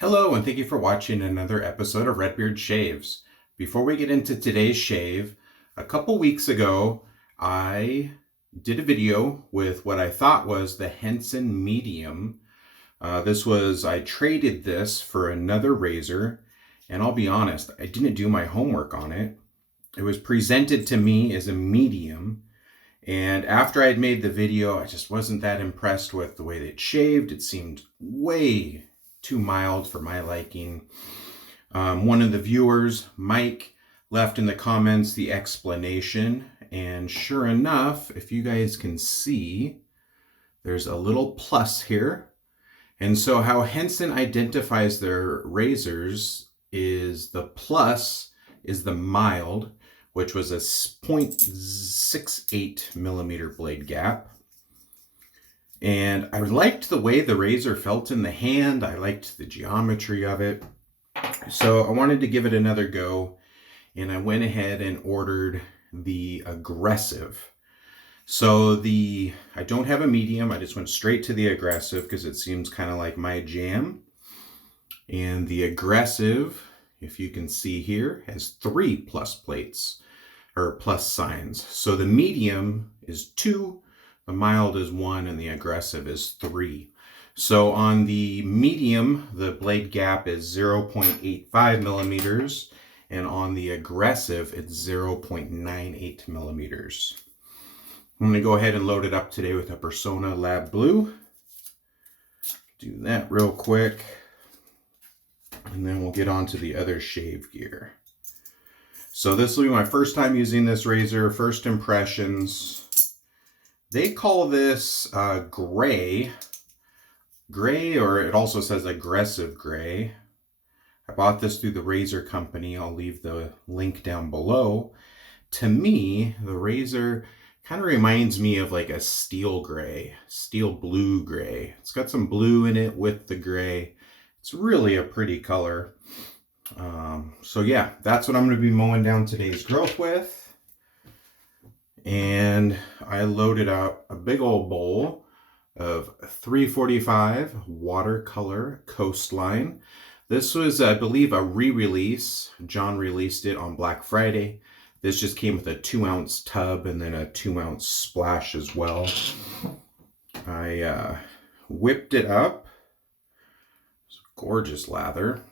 Hello, and thank you for watching another episode of Redbeard Shaves. Before we get into today's shave, a couple weeks ago, I did a video with what I thought was the Henson Medium. I traded this for another razor, and I'll be honest, I didn't do my homework on it. It was presented to me as a medium, and after I'd made the video, I just wasn't that impressed with the way that it shaved. It seemed way too mild for my liking. One of the viewers, Mike, left in the comments the explanation, and sure enough, if you guys can see, there's a little plus here. And so how Henson identifies their razors is the plus is the mild, which was a 0.68 millimeter blade gap. And I liked the way the razor felt in the hand. I liked the geometry of it. So I wanted to give it another go, and I went ahead and ordered the aggressive. So I don't have a medium. I just went straight to the aggressive because it seems kind of like my jam. And the aggressive, if you can see here, has 3 plus plates or plus signs. So the medium is 2, the mild is 1, and the aggressive is 3. So on the medium, the blade gap is 0.85 millimeters, and on the aggressive, it's 0.98 millimeters. I'm going to go ahead and load it up today with a Personna Lab Blue. Do that real quick, and then we'll get on to the other shave gear. So this will be my first time using this razor, first impressions. They call this gray, or it also says aggressive gray. I bought this through the razor company. I'll leave the link down below. To me, the razor kind of reminds me of like a steel gray, steel blue gray. It's got some blue in it with the gray. It's really a pretty color. So yeah, that's what I'm going to be mowing down today's growth with. And I loaded up a big old bowl of 345 Watercolor Coastline. This was, I believe, a re-release. John released it on Black Friday. This just came with a 2-ounce tub and then a 2-ounce splash as well. I whipped it up. It's a gorgeous lather.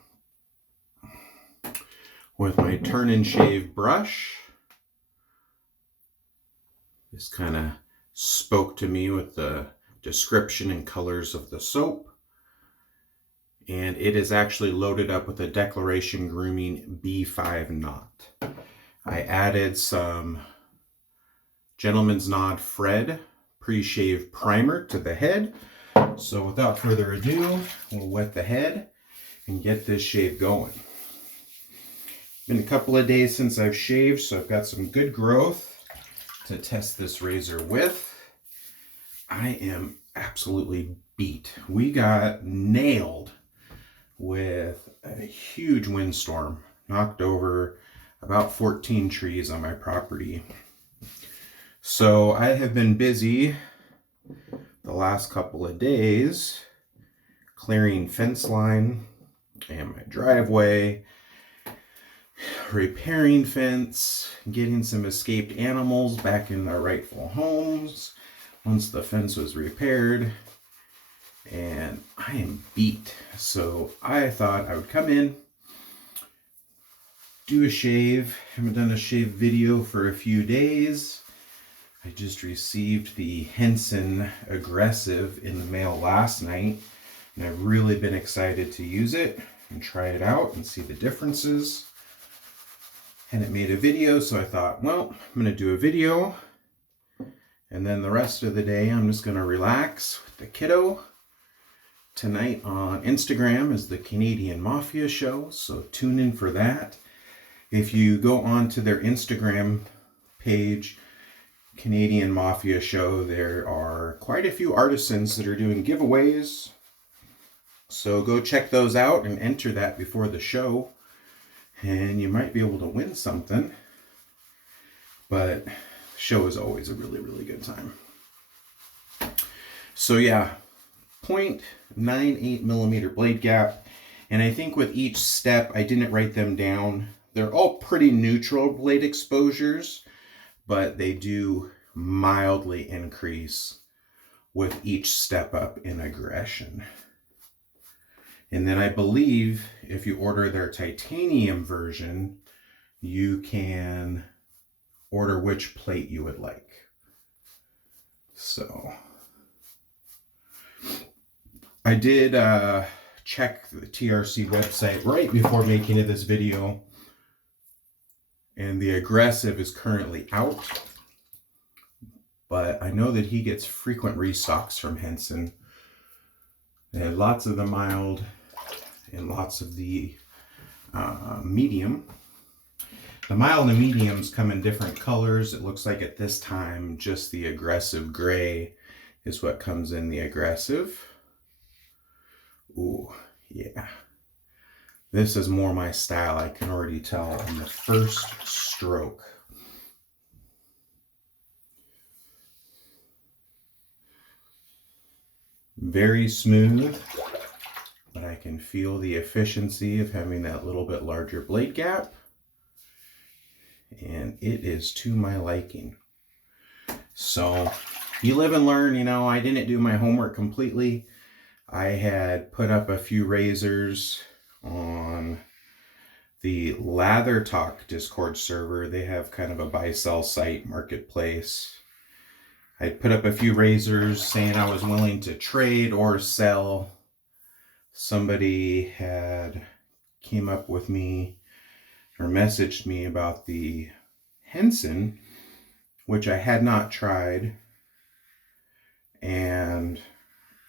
With my turn and shave brush. This kind of spoke to me with the description and colors of the soap. And it is actually loaded up with a Declaration Grooming B5 knot. I added some Gentleman's Nod Fred pre-shave primer to the head. So without further ado, we'll wet the head and get this shave going. Been a couple of days since I've shaved, so I've got some good growth to test this razor with. I am absolutely beat. We got nailed with a huge windstorm. Knocked over about 14 trees on my property. So I have been busy the last couple of days clearing fence line and my driveway, repairing fence, getting some escaped animals back in their rightful homes once the fence was repaired, and I am beat. So I thought I would come in, do a shave. Haven't done a shave video for a few days. I just received the Henson Aggressive in the mail last night, and I've really been excited to use it and try it out and see the differences. Hadn't made a video, so I thought, well, I'm going to do a video, and then the rest of the day I'm just going to relax with the kiddo. Tonight on Instagram is the Canadian Mafia show, so tune in for that. If you go on to their Instagram page, Canadian Mafia show, there are quite a few artisans that are doing giveaways. So go check those out and enter that before the show. And you might be able to win something. But the show is always a really, really good time. So yeah, 0.98 millimeter blade gap. And I think with each step, I didn't write them down. They're all pretty neutral blade exposures, but they do mildly increase with each step up in aggression. And then I believe if you order their titanium version, you can order which plate you would like. So I did check the TRC website right before making this video, and the aggressive is currently out, but I know that he gets frequent restocks from Henson. They had lots of the mild and lots of the medium. The mild and mediums come in different colors. It looks like at this time just the aggressive gray is what comes in the aggressive. Ooh, yeah. This is more my style. I can already tell on the first stroke. Very smooth, but I can feel the efficiency of having that little bit larger blade gap. And it is to my liking. So you live and learn. You know, I didn't do my homework completely. I had put up a few razors on the Lather Talk Discord server. They have kind of a buy-sell site marketplace. I put up a few razors saying I was willing to trade or sell. Somebody had came up with me or messaged me about the Henson, which I had not tried, and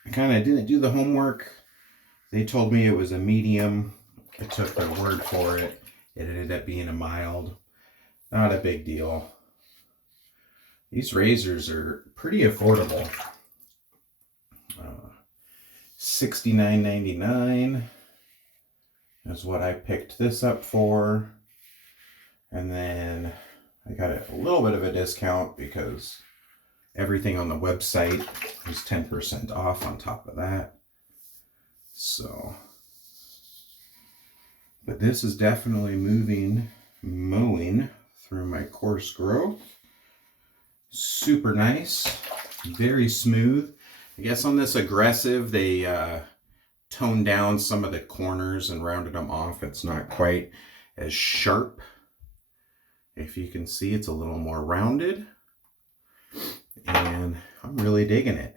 I kind of didn't do the homework. They told me it was a medium. I took their word for it. It ended up being a mild. Not a big deal. These razors are pretty affordable. $69.99 is what I picked this up for. And then I got a little bit of a discount because everything on the website is 10% off on top of that. So, but this is definitely mowing through my coarse growth. Super nice, very smooth. I guess on this aggressive, they toned down some of the corners and rounded them off. It's not quite as sharp. If you can see, it's a little more rounded, and I'm really digging it.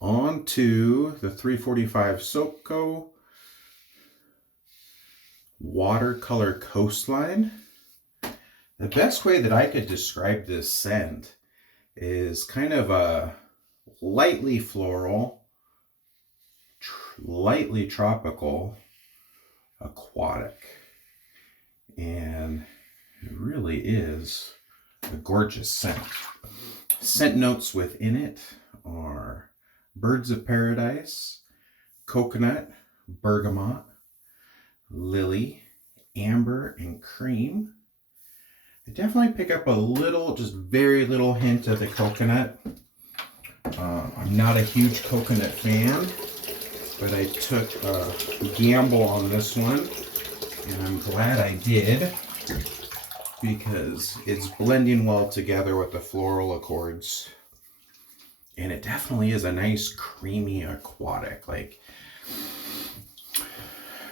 On to the 345 Soapco Watercolor Coastline. The best way that I could describe this scent is kind of a lightly floral, lightly tropical, aquatic. And it really is a gorgeous scent. Scent notes within it are birds of paradise, coconut, bergamot, lily, amber, and cream. I definitely pick up a little, just very little hint of the coconut. I'm not a huge coconut fan, but I took a gamble on this one, and I'm glad I did because it's blending well together with the floral accords. And it definitely is a nice creamy aquatic, like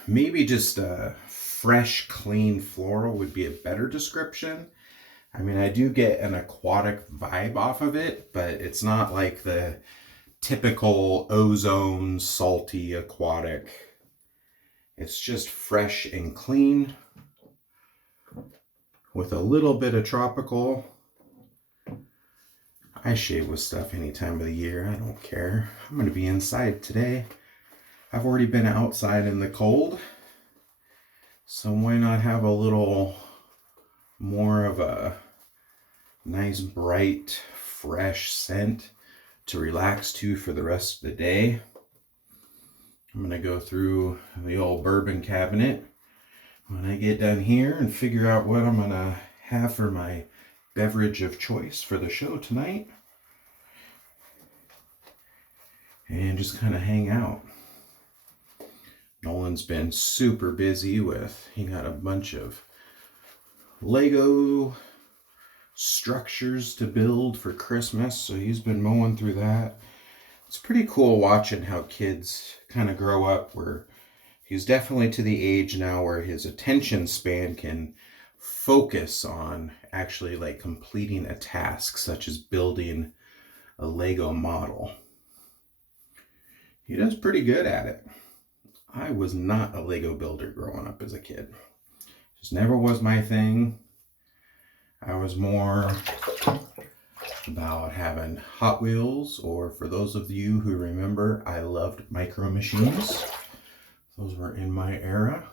maybe just a fresh, clean floral would be a better description. I mean, I do get an aquatic vibe off of it, but it's not like the typical ozone, salty aquatic. It's just fresh and clean with a little bit of tropical. I shave with stuff any time of the year. I don't care. I'm going to be inside today. I've already been outside in the cold. So why not have a little more of a nice, bright, fresh scent to relax to for the rest of the day. I'm going to go through the old bourbon cabinet when I get done here and figure out what I'm going to have for my beverage of choice for the show tonight. And just kind of hang out. one's been super busy with, he got a bunch of Lego structures to build for Christmas, so he's been mowing through that. It's pretty cool watching how kids kind of grow up, where he's definitely to the age now where his attention span can focus on actually like completing a task, such as building a Lego model. He does pretty good at it. I was not a Lego builder growing up as a kid. Just never was my thing. I was more about having Hot Wheels, or for those of you who remember, I loved Micro Machines. Those were in my era.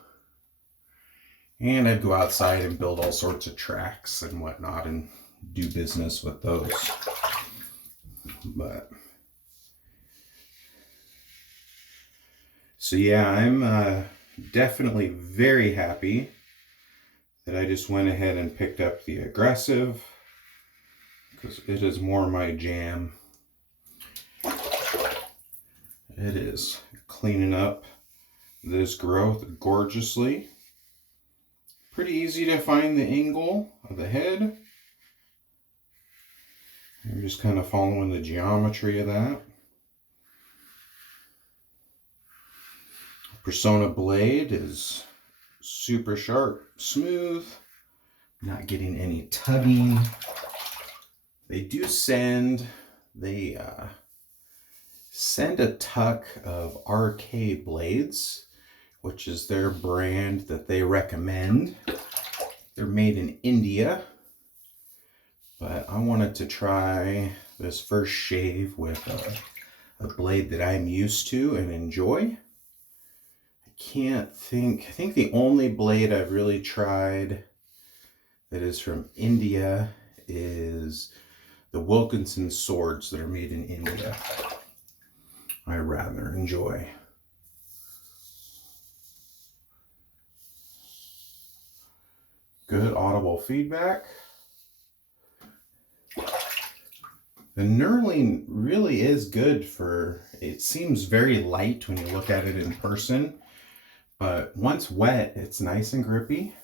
And I'd go outside and build all sorts of tracks and whatnot and do business with those. But so yeah, I'm definitely very happy that I just went ahead and picked up the aggressive, because it is more my jam. It is cleaning up this growth gorgeously. Pretty easy to find the angle of the head. I'm just kind of following the geometry of that. Personna blade is super sharp, smooth, not getting any tugging. They do send a tuck of RK blades, which is their brand that they recommend. They're made in India, but I wanted to try this first shave with a blade that I'm used to and enjoy. I think the only blade I've really tried that is from India is the Wilkinson swords that are made in India. I rather enjoy. Good audible feedback. The knurling really is good for, it seems very light when you look at it in person, but once wet, it's nice and grippy.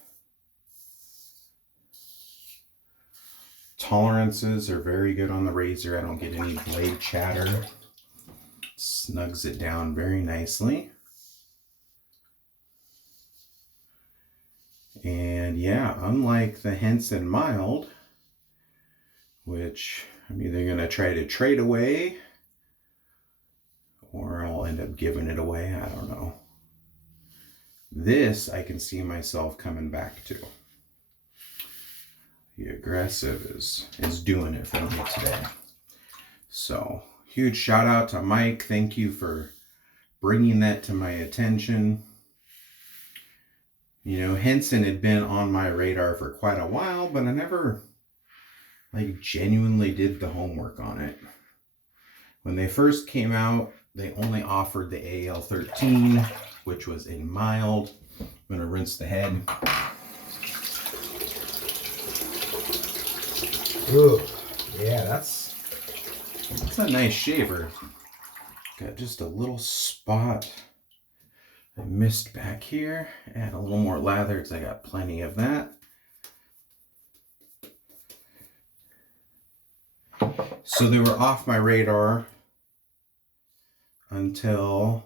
Tolerances are very good on the razor. I don't get any blade chatter. Snugs it down very nicely. And yeah, unlike the Henson Mild, which I'm either going to try to trade away or I'll end up giving it away. I don't know. This I can see myself coming back to. The aggressive is doing it for me today. So huge shout out to Mike. Thank you for bringing that to my attention. You know, Henson had been on my radar for quite a while, but I never like genuinely did the homework on it. When they first came out, they only offered the AL13, which was in mild. I'm gonna rinse the head. Ooh, yeah, that's a nice shaver. Got just a little spot I missed back here. Add a little more lather because I got plenty of that. So they were off my radar until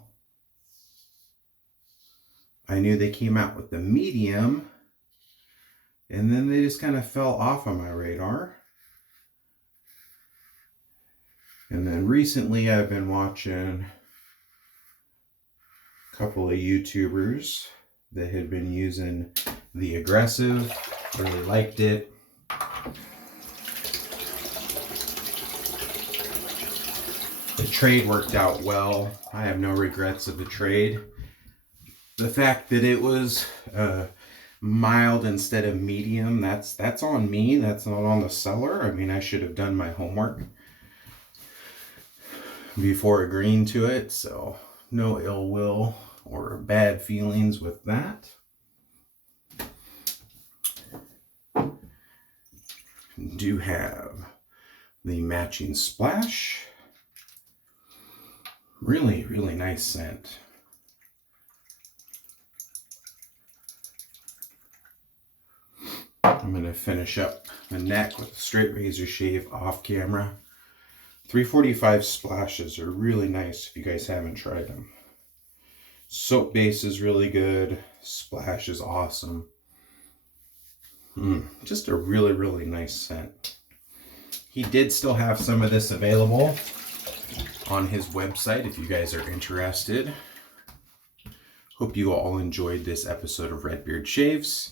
I knew they came out with the medium, and then they just kind of fell off of my radar. And then recently I've been watching a couple of YouTubers that had been using the aggressive, really liked it. The trade worked out well. I have no regrets of the trade. The fact that it was mild instead of medium, that's on me. That's not on the seller. I mean, I should have done my homework before agreeing to it, so no ill will or bad feelings with that. Do have the matching splash. Really, really nice scent. I'm going to finish up the neck with a straight razor shave off camera. 345 splashes are really nice if you guys haven't tried them. Soap base is really good. Splash is awesome. Just a really, really nice scent. He did still have some of this available on his website if you guys are interested. Hope you all enjoyed this episode of Redbeard Shaves.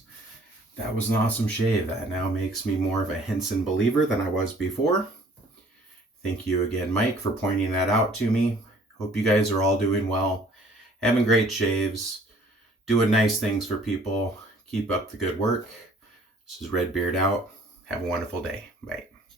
That was an awesome shave. That now makes me more of a Henson believer than I was before. Thank you again, Mike, for pointing that out to me. Hope you guys are all doing well, having great shaves, doing nice things for people. Keep up the good work. This is Redbeard out. Have a wonderful day. Bye.